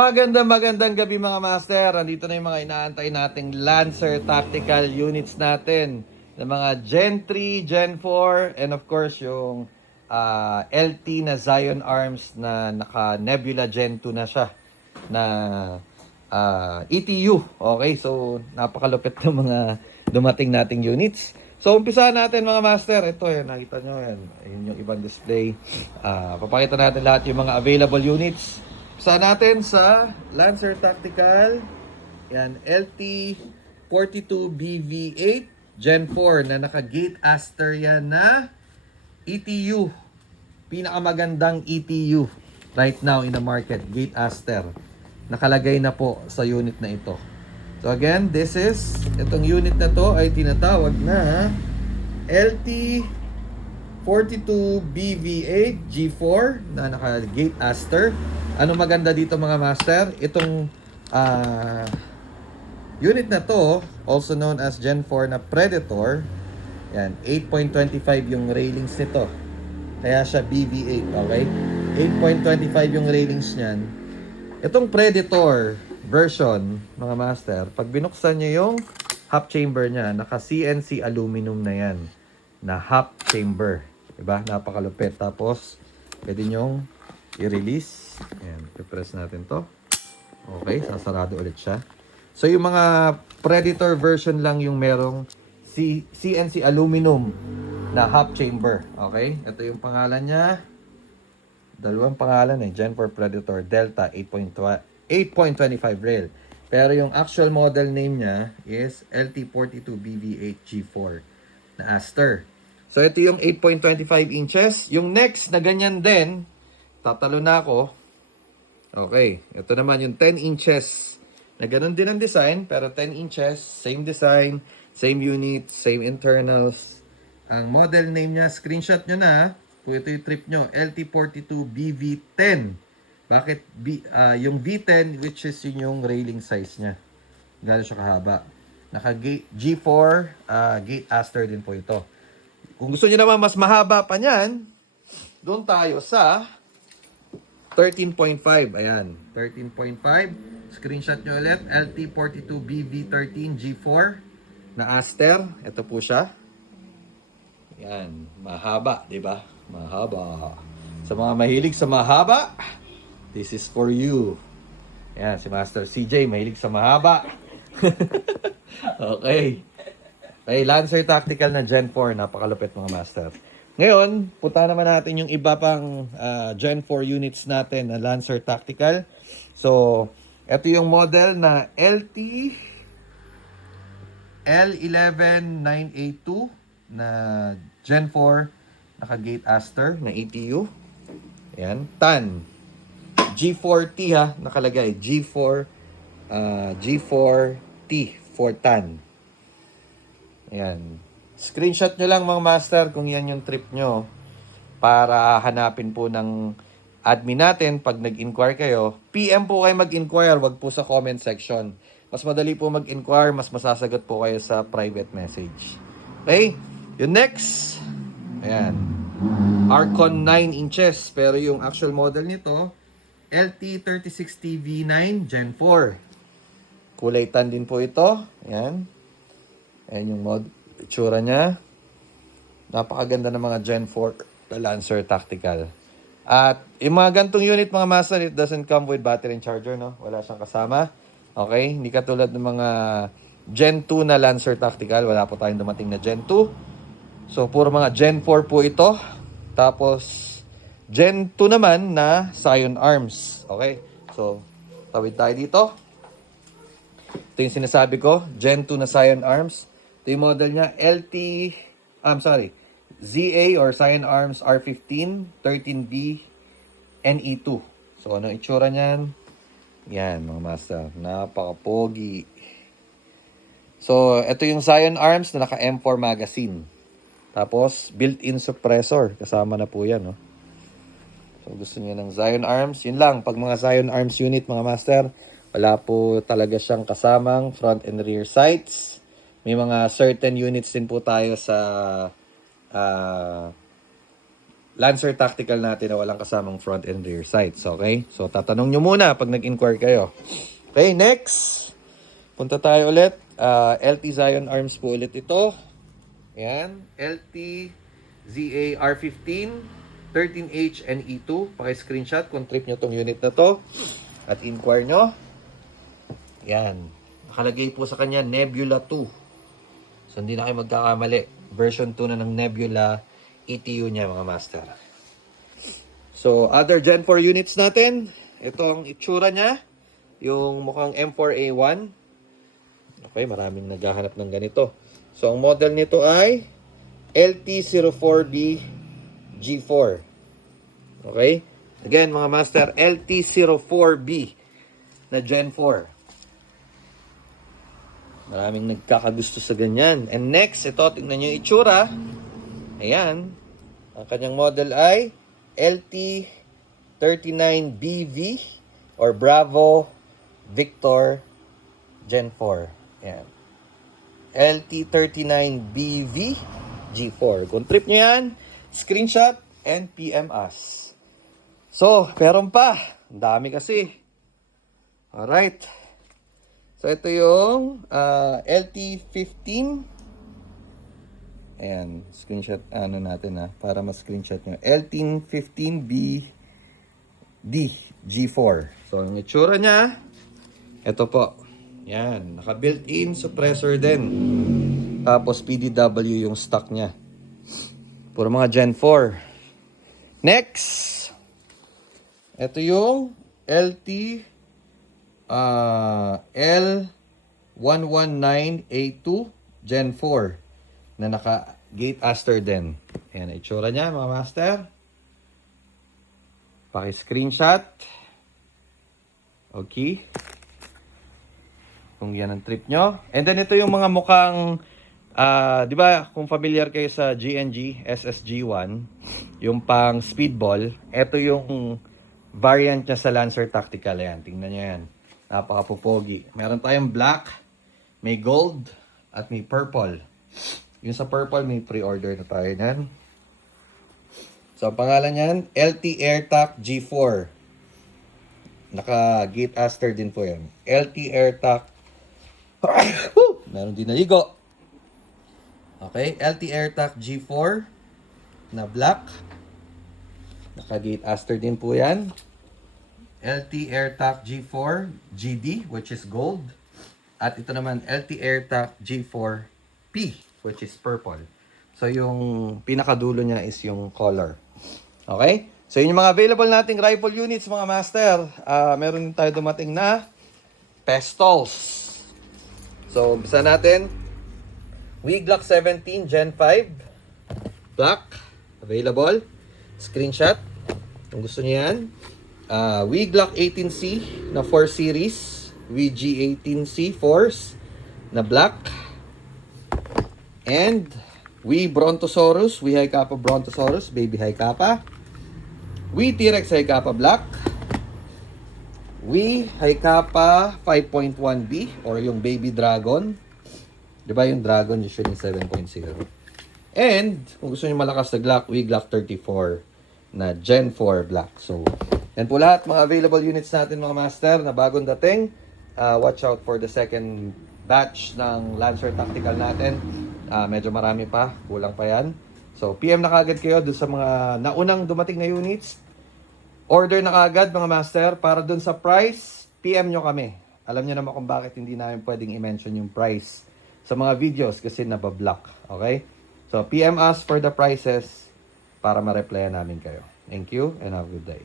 Magandang gabi mga master. Andito na yung mga inaantay nating Lancer tactical units natin. Ng mga Gen 3, Gen 4, and of course yung LT na Zion Arms na naka Nebula Gen 2 na siya. Na ETU. Okay, so napakalupit ng mga dumating nating units. So umpisahan natin mga master. Ito yan, nakita nyo yan. Ayun yung ibang display. Papakita natin lahat yung mga available units. Saan natin sa Lancer Tactical. Yan, LT42BV8 Gen 4 na naka-gate Aster yan na ETU. Pinakamagandang ETU right now in the market, gate Aster. Nakalagay na po sa unit na ito. So again, itong unit na to ay tinatawag na LT42BV8 G4 na naka-gate Aster. Ano maganda dito mga master? Itong unit na to, also known as Gen 4 na Predator. Yan, 8.25 yung railings nito. Kaya siya BV8, okay? 8.25 yung railings niyan. Itong Predator version, mga master, pag binuksan nyo yung half chamber niya, naka CNC aluminum na yan. Na half chamber. Diba? Napakalupit. Tapos, pwede nyong i-release. Ayan, i-press natin to. Okay, sasarado ulit siya. So, yung mga Predator version lang yung merong CNC aluminum na half chamber. Okay, ito yung pangalan niya. Dalawang pangalan Gen 4 Predator Delta 8.25 rail. Pero yung actual model name niya is LT42BV8 G4 na Aster. So, ito yung 8.25 inches. Yung next na ganyan din, tatalo na ako. Okay, ito naman yung 10 inches. Na ganun din ang design, pero 10 inches, same design, same unit, same internals. Ang model name niya, screenshot nyo na, kung ito yung trip nyo, LT42BV10. Bakit yung V10, which is yung railing size niya. Gano'n siya kahaba. Naka G4, gate Aster din po ito. Kung gusto niyo naman mas mahaba pa niyan, doon tayo sa 13.5. Ayan, 13.5. Screenshot nyo ulit. LT42BV13 G4 na Aster. Ito po siya. Ayan, mahaba, di ba? Mahaba. Sa mga mahilig sa mahaba, this is for you. Ayan, si Master CJ, mahilig sa mahaba. Okay. Okay, Lancer Tactical na Gen 4. Napakalupit mga master. Ngayon, punta naman natin yung iba pang Gen 4 units natin na Lancer Tactical. So, ito yung model na L11982 na Gen 4 naka-gate Aster na ETU. Ayan, TAN. G4T ha, nakalagay. G4T for TAN. Ayan. Screenshot nyo lang mga master kung yan yung trip nyo para hanapin po ng admin natin pag nag-inquire kayo. PM po kayo mag-inquire, wag po sa comment section. Mas madali po mag-inquire, mas masasagot po kayo sa private message. Okay? Yung next, ayan. Archon 9 inches, pero yung actual model nito, LT36TV9 Gen 4. Kulay tan din po ito. Ayan. Ayan yung itsura niya. Napakaganda ng mga Gen 4 na Lancer Tactical. At yung mga gantong unit mga master, it doesn't come with battery and charger, no? Wala siyang kasama. Okay? Hindi katulad ng mga Gen 2 na Lancer Tactical. Wala po tayong dumating na Gen 2. So, puro mga Gen 4 po ito. Tapos, Gen 2 naman na Zion Arms. Okay? So, tawid tayo dito. Ito yung sinasabi ko. Gen 2 na Zion Arms. Ito yung model niya, ZA or Zion Arms R15 13B NE2. So, ano itsura niyan? Yan, mga master. Napaka-pogi. So, ito yung Zion Arms na naka M4 magazine. Tapos, built-in suppressor. Kasama na po yan, no? So, gusto niyo ng Zion Arms. Yun lang, pag mga Zion Arms unit, mga master, wala po talaga siyang kasamang front and rear sights. May mga certain units din po tayo sa Lancer Tactical natin na walang kasamang front and rear sights. Okay? So, tatanong nyo muna pag nag-inquire kayo. Okay, next. Punta tayo ulit. LT Zion Arms po ulit ito. Ayan. LT ZA R15 13H and E2. Paki-screenshot kung trip nyo tong unit na to. At inquire nyo. Ayan. Nakalagay po sa kanya Nebula 2. So, hindi na kayo magkakamali. Version 2 na ng Nebula ETU niya, mga master. So, other Gen 4 units natin. Ito ang itsura niya. Yung mukhang M4A1. Okay, maraming naghahanap ng ganito. So, ang model nito ay LT04B G4. Okay? Again, mga master, LT04B na Gen 4. Maraming nagkakagusto sa ganyan. And next, ito, tingnan nyo yung itsura. Ayan. Ang kanyang model ay LT39BV or Bravo Victor Gen 4. Ayan. LT39BV G4. Kung trip nyo yan, screenshot and PM us. So, meron pa. Ang dami kasi. Alright. So, ito yung LT15. Ayan, screenshot natin para ma-screenshot nyo. LT15B D G4. So, ang itsura niya, ito po. Yan, naka-built-in suppressor din. Tapos PDW yung stock niya. Puro mga Gen 4. Next, ito yung LT L119A2 Gen 4 na naka-gate aster din. Ayan, itsura niya, mga master. Paki-screenshot. Okay. Kung yan ang trip nyo. And then, ito yung mga mukhang, di ba, kung familiar kayo sa GNG, SSG1, yung pang speedball, ito yung variant niya sa Lancer Tactical. Ayan, tingnan nyo yan. Napaka-pupogi. Meron tayong black, may gold, at may purple. Yung sa purple, may pre-order na tayo yan. So, ang pangalan yan, LT AirTac G4. Naka-gate aster din po yan. LT AirTac. Meron din naligo. Okay, LT AirTac G4 na black. Naka-gate aster din po yan. LT AirTac G4 GD, which is gold. At ito naman, LT AirTac G4 P, which is purple. So, yung pinakadulo niya is yung color. Okay? So, yun yung mga available nating rifle units, mga master. Meron din tayo dumating na pistols. So, umpisa natin. Wig Glock 17 Gen 5. Black. Available. Screenshot. Kung gusto niyo yan. Wig Glock 18C na 4 series. WG18C Force na black. And Brontosaurus, High Kappa Brontosaurus, Baby High Kappa. T-Rex High Kappa Black. High Kappa 5.1B or yung Baby Dragon. Diba yung Dragon usually 7.0. And kung gusto niyo malakas na Glock, Glock 34 na Gen 4 Black. So, yan po lahat mga available units natin, mga master, na bagong dating. Watch out for the second batch ng Lancer Tactical natin. Medyo marami pa, kulang pa yan. So, PM na kagad kayo dun sa mga naunang dumating na units. Order na kagad, mga master, para dun sa price, PM nyo kami. Alam nyo naman kung bakit hindi namin pwedeng i-mention yung price sa mga videos kasi nabablock. Okay? So, PM us for the prices para ma-replyan namin kayo. Thank you and have a good day.